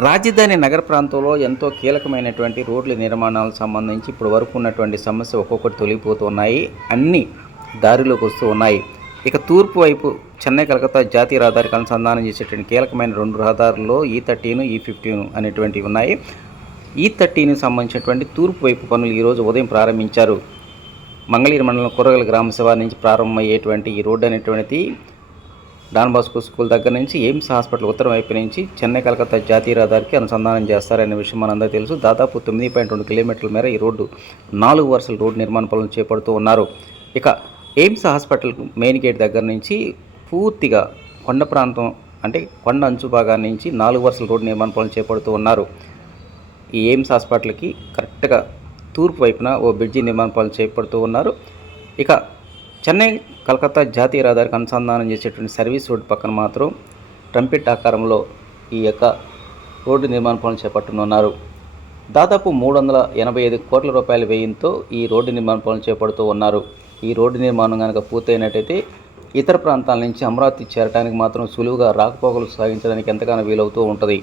రాజధాని నగర ప్రాంతంలో ఎంతో కీలకమైనటువంటి రోడ్ల నిర్మాణాలకు సంబంధించి ఇప్పుడు వరకు ఉన్నటువంటి సమస్య ఒక్కొక్కటి తొలగిపోతున్నాయి. అన్ని దారిలోకి వస్తూ ఉన్నాయి. ఇక తూర్పు వైపు చెన్నై కలకత్తా జాతీయ రహదారికి అనుసంధానం చేసేటువంటి కీలకమైన రెండు రహదారుల్లో E13 E15 అనేటువంటివి ఉన్నాయి. E13కి సంబంధించినటువంటి తూర్పు వైపు పనులు ఈరోజు ఉదయం ప్రారంభించారు. మంగళగిరి మండలం కూరగల గ్రామ శివారు నుంచి ప్రారంభమయ్యేటువంటి ఈ రోడ్డు అనేటువంటిది డాన్ బాస్కో స్కూల్ దగ్గర నుంచి ఎయిమ్స్ హాస్పిటల్ ఉత్తరం వైపు నుంచి చెన్నై కలకత్తా జాతీయ రహదారికి అనుసంధానం చేస్తారనే విషయం మనందరికీ తెలుసు. దాదాపు 9.2 కిలోమీటర్ల మేర ఈ రోడ్డు 4 వరుసల రోడ్డు నిర్మాణ పనులు చేపడుతూ ఉన్నారు. ఇక ఎయిమ్స్ హాస్పిటల్ మెయిన్ గేట్ దగ్గర నుంచి పూర్తిగా కొండ ప్రాంతం అంటే కొండ అంచు భాగాన్ని నుంచి 4 వరుసల రోడ్డు నిర్మాణ పనులు చేపడుతూ ఉన్నారు. ఈ ఎయిమ్స్ హాస్పిటల్కి కరెక్ట్గా తూర్పు వైపున ఓ బ్రిడ్జి నిర్మాణ పనులు చేపడుతూ ఉన్నారు. ఇక చెన్నై కలకత్తా జాతీయ రహదారికి అనుసంధానం చేసేటువంటి సర్వీస్ రోడ్డు పక్కన మాత్రం ట్రంపెట్ ఆకారంలో ఈ యొక్క రోడ్డు నిర్మాణ పనులు చేపట్టనున్నారు. దాదాపు 385 కోట్ల రూపాయల వ్యయంతో ఈ రోడ్డు నిర్మాణ పనులు చేపడుతూ ఉన్నారు. ఈ రోడ్డు నిర్మాణం కనుక పూర్తయినట్టయితే ఇతర ప్రాంతాల నుంచి అమరావతి చేరడానికి మాత్రం సులువుగా రాకపోకలు సాగించడానికి ఎంతగానో వీలవుతూ ఉంటుంది.